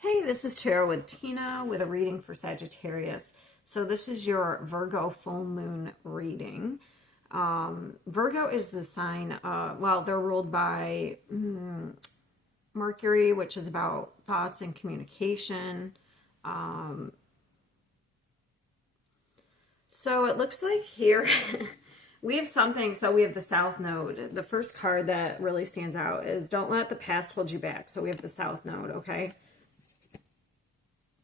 Hey, this is Tara with Tina with a reading for Sagittarius. So this is your Virgo full moon reading. Virgo is the sign, well, they're ruled by Mercury, which is about thoughts and communication. So it looks like here we have something. So we have the South Node. The first card that really stands out is don't let the past hold you back. So we have the South Node, okay?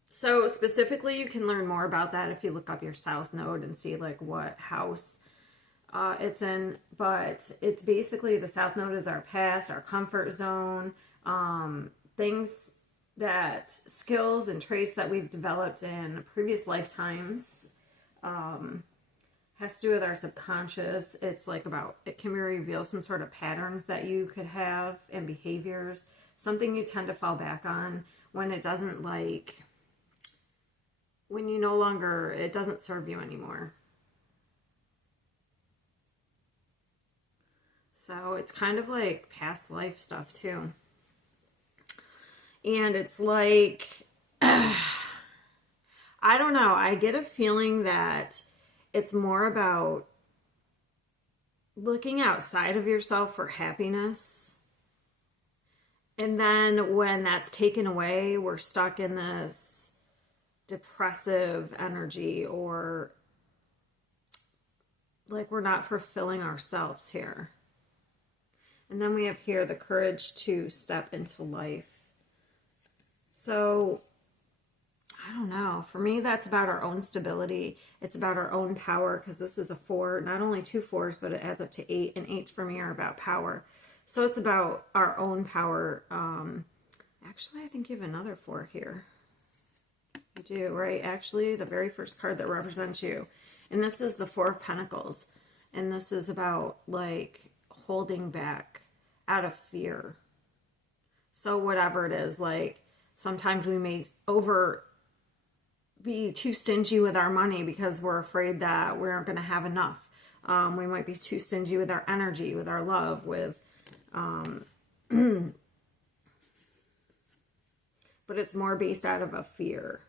So specifically, you can learn more about that if you look up your South Node and see like what house it's in. But it's basically the South Node is our past, our comfort zone, things that skills and traits that we've developed in previous lifetimes. Has to do with our subconscious. It's like about, it can reveal some sort of patterns that you could have and behaviors, something you tend to fall back on when it doesn't like, when you no longer, it doesn't serve you anymore. So it's kind of like past life stuff too. And it's like, I don't know, I get a feeling that it's more about looking outside of yourself for happiness. And then when that's taken away, we're stuck in this depressive energy, or like we're not fulfilling ourselves here. And then we have here the courage to step into life. So I don't know. For me, that's about our own stability. It's about our own power, because this is a 4, not only 2 4s, but it adds up to 8, and 8s for me are about power. So it's about our own power. Actually, I think you have another 4 here. You do, right? Actually, the very first card that represents you. And this is the 4 of Pentacles. And this is about like holding back out of fear. So whatever it is, like sometimes we may be too stingy with our money because we're afraid that we aren't going to have enough. We might be too stingy with our energy, with our love, with but it's more based out of a fear.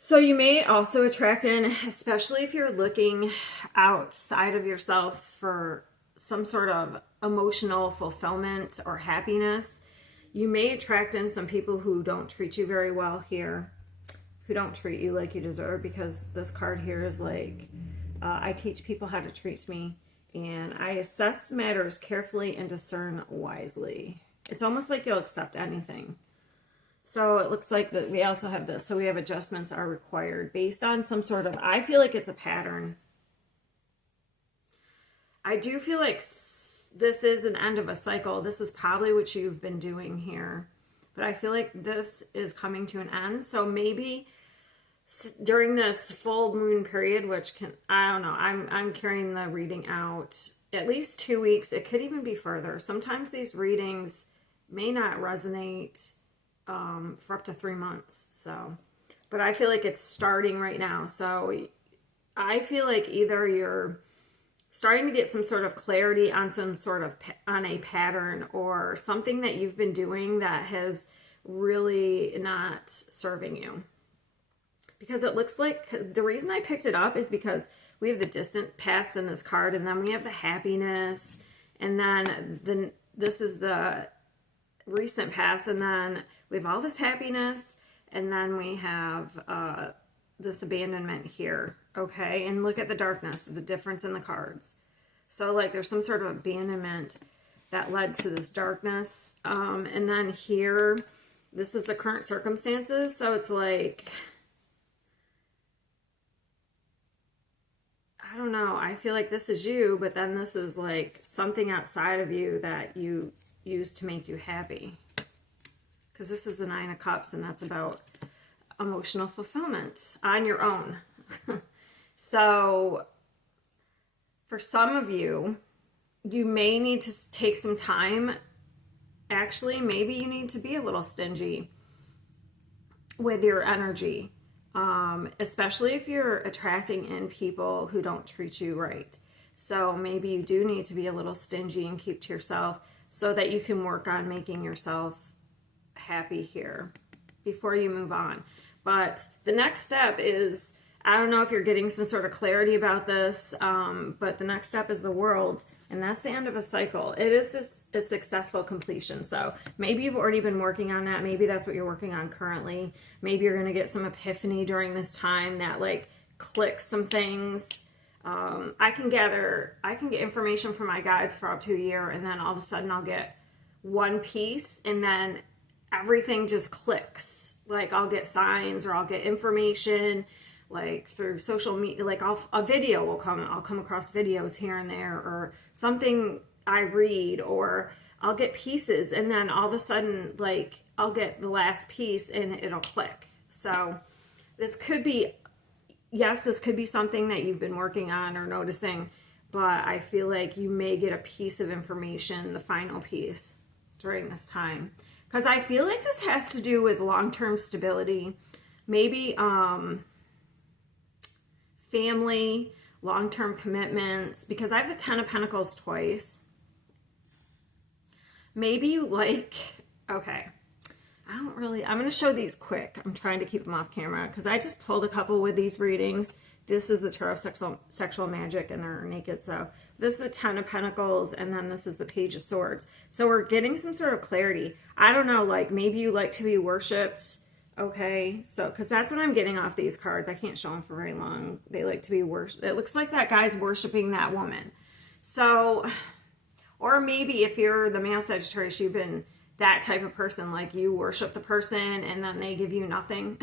So you may also attract in, especially if you're looking outside of yourself for some sort of emotional fulfillment or happiness, you may attract in some people who don't treat you very well here, who don't treat you like you deserve, because this card here is like, I teach people how to treat me, and I assess matters carefully and discern wisely. It's almost like you'll accept anything. So it looks like that we also have this. So we have adjustments are required based on some sort of, I feel like it's a pattern. I do feel like this is an end of a cycle. This is probably what you've been doing here. But I feel like this is coming to an end. So maybe during this full moon period, which can, I don't know, I'm carrying the reading out at least 2 weeks. It could even be further. Sometimes these readings may not resonate for up to 3 months. So, but I feel like it's starting right now. So I feel like either you're starting to get some sort of clarity on some sort of on a pattern or something that you've been doing that has really not serving you. Because it looks like the reason I picked it up is because we have the distant past in this card, and then we have the happiness, and then this is the recent past, and then we have all this happiness, and then we have this abandonment here, okay? And look at the darkness, the difference in the cards. So like there's some sort of abandonment that led to this darkness. And then here, this is the current circumstances. So it's like, I don't know, I feel like this is you, but then this is like something outside of you that you use to make you happy. Because this is the 9 of Cups, and that's about emotional fulfillment on your own. So for some of you, you may need to take some time. Actually, maybe you need to be a little stingy with your energy, especially if you're attracting in people who don't treat you right. So maybe you do need to be a little stingy and keep to yourself so that you can work on making yourself happy here before you move on. But the next step is, I don't know if you're getting some sort of clarity about this, but the next step is the World, and that's the end of a cycle. It is a successful completion. So maybe you've already been working on that. Maybe that's what you're working on currently. Maybe you're going to get some epiphany during this time that like clicks some things. I can get information from my guides for up to a year, and then all of a sudden I'll get one piece, and then everything just clicks. Like I'll get signs, or I'll get information like through social media, like a video will come, I'll come across videos here and there, or something I read, or I'll get pieces, and then all of a sudden, like I'll get the last piece and it'll click. So this could be, yes, this could be something that you've been working on or noticing, but I feel like you may get a piece of information, the final piece, during this time. Because I feel like this has to do with long-term stability, maybe family, long-term commitments, because I have the Ten of Pentacles twice. Maybe you like, okay, I'm going to show these quick. I'm trying to keep them off camera because I just pulled a couple with these readings. This is the Tarot of Sexual Magic, and they're naked. So this is the Ten of Pentacles, and then this is the Page of Swords. So we're getting some sort of clarity. I don't know, like maybe you like to be worshipped. Okay, so because that's what I'm getting off these cards. I can't show them for very long. They like to be worshipped. It looks like that guy's worshiping that woman. So, or maybe if you're the male Sagittarius, you've been that type of person, like you worship the person and then they give you nothing.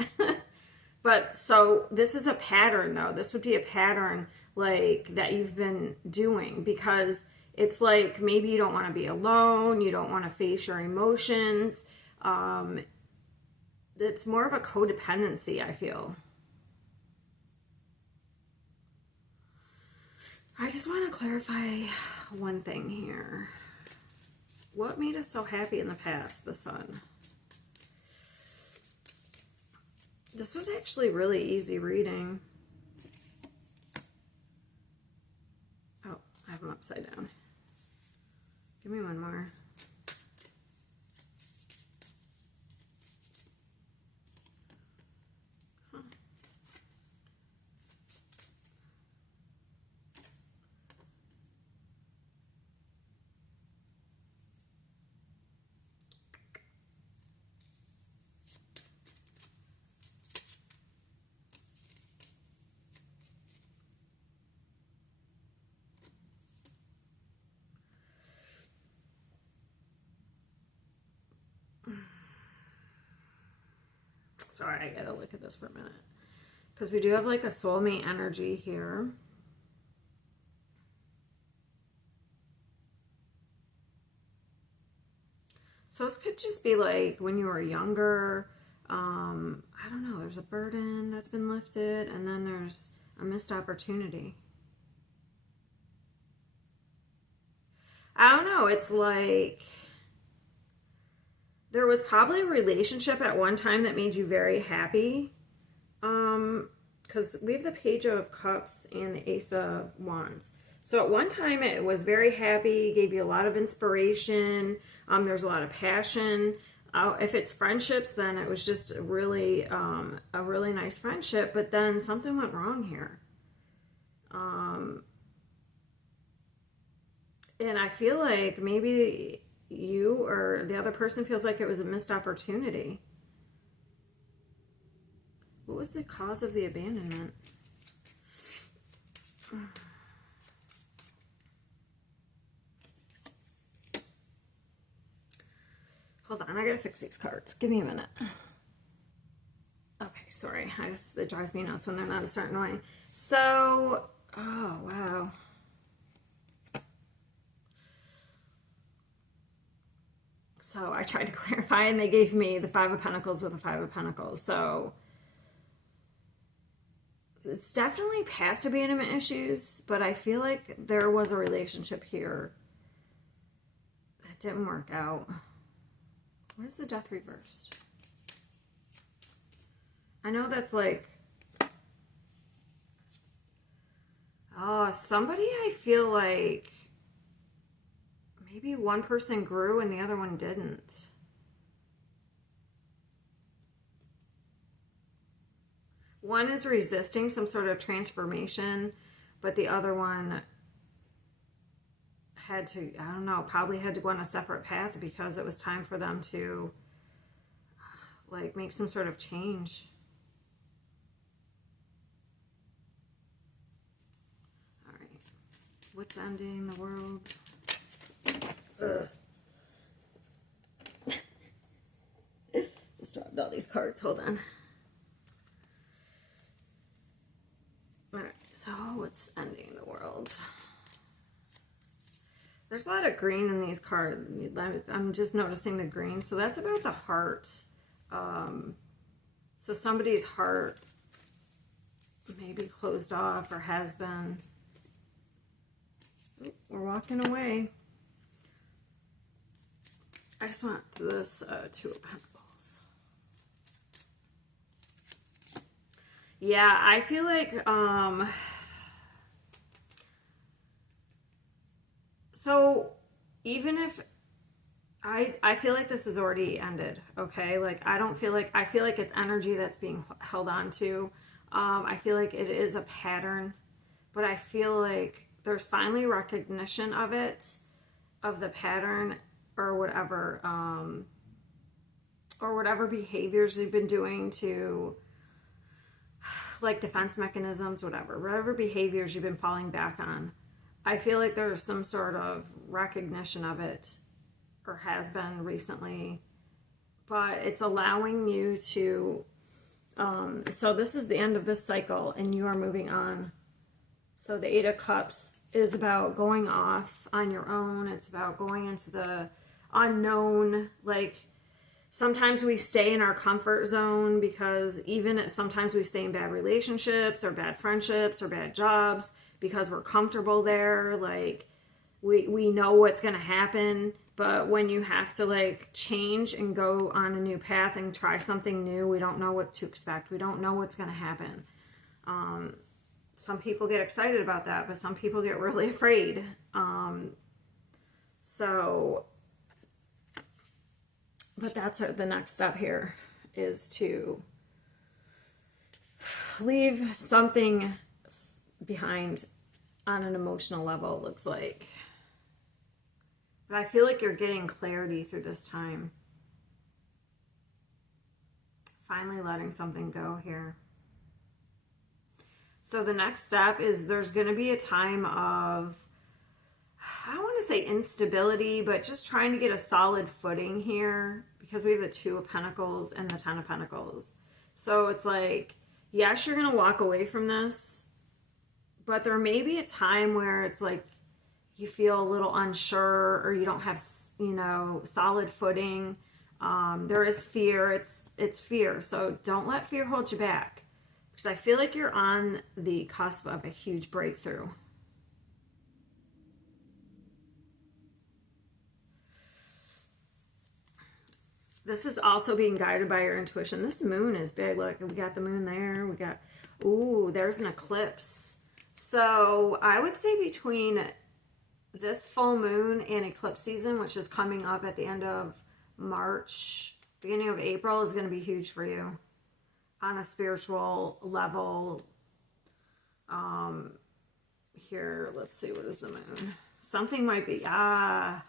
But so this is a pattern though. This would be a pattern like that you've been doing, because it's like maybe you don't want to be alone. You don't want to face your emotions. It's more of a codependency, I feel. I just want to clarify one thing here. What made us so happy in the past? The Sun. This was actually really easy reading. Oh, I have them upside down. Give me one more. Sorry, I gotta look at this for a minute. Because we do have like a soulmate energy here. So this could just be like when you were younger, I don't know, there's a burden that's been lifted, and then there's a missed opportunity. I don't know, it's like there was probably a relationship at one time that made you very happy. Because we have the Page of Cups and the Ace of Wands. So at one time it was very happy, gave you a lot of inspiration. There's a lot of passion. If it's friendships, then it was just a really nice friendship. But then something went wrong here. And I feel like maybe you or the other person feels like it was a missed opportunity. What was the cause of the abandonment? Hold on, I gotta fix these cards. Give me a minute. Okay, sorry. It drives me nuts when they're not a certain way. So, oh, wow. So I tried to clarify, and they gave me the Five of Pentacles with the Five of Pentacles. So it's definitely past abandonment issues, but I feel like there was a relationship here that didn't work out. What is the Death reversed? I know that's like, oh, somebody I feel like maybe one person grew and the other one didn't. one is resisting some sort of transformation, but the other one had to, I don't know, probably had to go on a separate path because it was time for them to like make some sort of change. All right. What's ending the world? Ugh. Just dropped all these cards. Hold on. All right. So what's ending the world? There's a lot of green in these cards. I'm just noticing the green. So that's about the heart. So somebody's heart may be closed off or has been. Ooh, we're walking away. I just want this Two of Pentacles. Yeah, I feel like so even if I feel like this has already ended, okay? Like, I feel like it's energy that's being held on to. I feel like it is a pattern, but I feel like there's finally recognition of it, of the pattern or whatever behaviors you've been doing to, like, defense mechanisms, whatever behaviors you've been falling back on. I feel like there's some sort of recognition of it, or has been recently, but it's allowing you to, so this is the end of this cycle and you are moving on. So the Eight of Cups is about going off on your own. It's about going into the unknown. Like, sometimes we stay in our comfort zone because sometimes we stay in bad relationships or bad friendships or bad jobs because we're comfortable there. Like, we know what's going to happen. But when you have to, like, change and go on a new path and try something new, we don't know what to expect. We don't know what's going to happen. Some people get excited about that, but some people get really afraid. But that's the next step here, is to leave something behind on an emotional level, it looks like. But I feel like you're getting clarity through this time. Finally letting something go here. So the next step is there's going to be a time of, I don't want to say instability, but just trying to get a solid footing here, because we have the Two of Pentacles and the Ten of Pentacles. So it's like, yes, you're going to walk away from this, but there may be a time where it's like, you feel a little unsure, or you don't have, solid footing. There is fear. It's fear. So don't let fear hold you back, because I feel like you're on the cusp of a huge breakthrough. This is also being guided by your intuition. This moon is big. Look, we got the moon there. We got, ooh, there's an eclipse. So I would say between this full moon and eclipse season, which is coming up at the end of March, beginning of April, is going to be huge for you on a spiritual level. Here, let's see, what is the moon? Something might be, I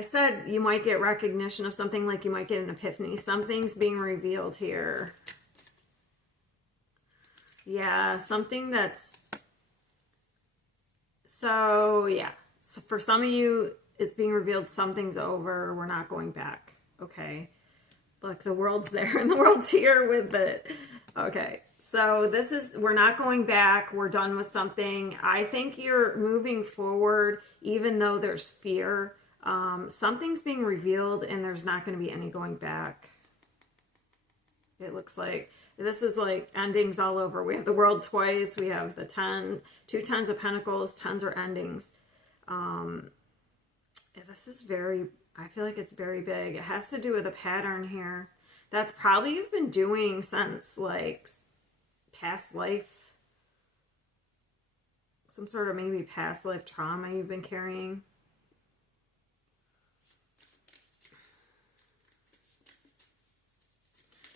said you might get recognition of something, like you might get an epiphany. Something's being revealed here. Yeah, something that's, so yeah. So for some of you, it's being revealed something's over. We're not going back. Okay. Look, the world's there and the world's here with it. Okay. So this is, we're not going back. We're done with something. I think you're moving forward, even though there's fear. Something's being revealed and there's not going to be any going back. It looks like this is like endings all over. We have the world twice. We have the 2 tens of pentacles. Tens are endings. This is very, I feel like it's very big. It has to do with a pattern here. That's probably you've been doing since like past life. Some sort of maybe past life trauma you've been carrying.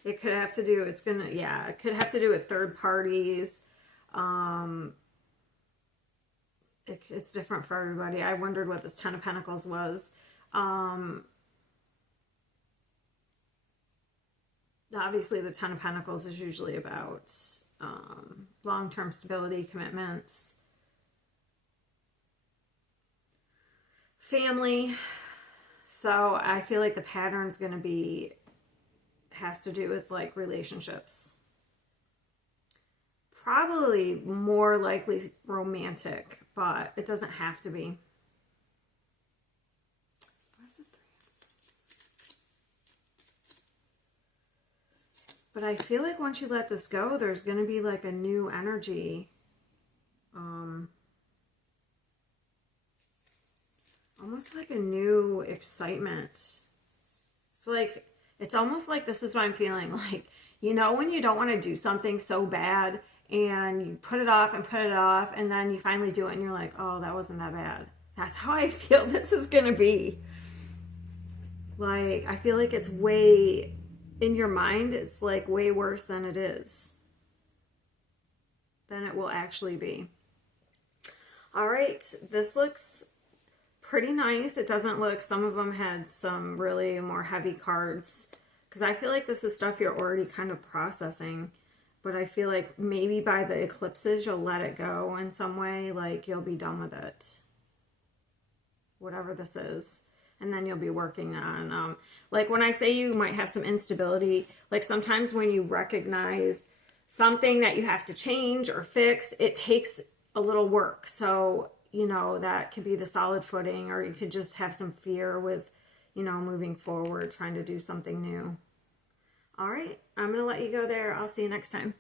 It could have to do, it's going to, yeah, it could have to do with third parties. It's different for everybody. I wondered what this Ten of Pentacles was. Obviously, the Ten of Pentacles is usually about long-term stability, commitments, family. So I feel like the pattern's going to be, has to do with like relationships. Probably more likely romantic, but it doesn't have to be. But I feel like once you let this go, there's going to be like a new energy. Almost like a new excitement. It's like, it's almost like this is what I'm feeling like, you know, when you don't want to do something so bad and you put it off and put it off and then you finally do it and you're like, oh, that wasn't that bad. That's how I feel this is going to be. Like, I feel like it's way, in your mind, it's like way worse than it is. Than it will actually be. All right, this looks pretty nice. It doesn't look, some of them had some really more heavy cards, because I feel like this is stuff you're already kind of processing, but I feel like maybe by the eclipses you'll let it go in some way, like you'll be done with it, whatever this is, and then you'll be working on, like when I say you might have some instability, like sometimes when you recognize something that you have to change or fix, it takes a little work. So you know, that could be the solid footing, or you could just have some fear with, you know, moving forward, trying to do something new. All right, I'm going to let you go there. I'll see you next time.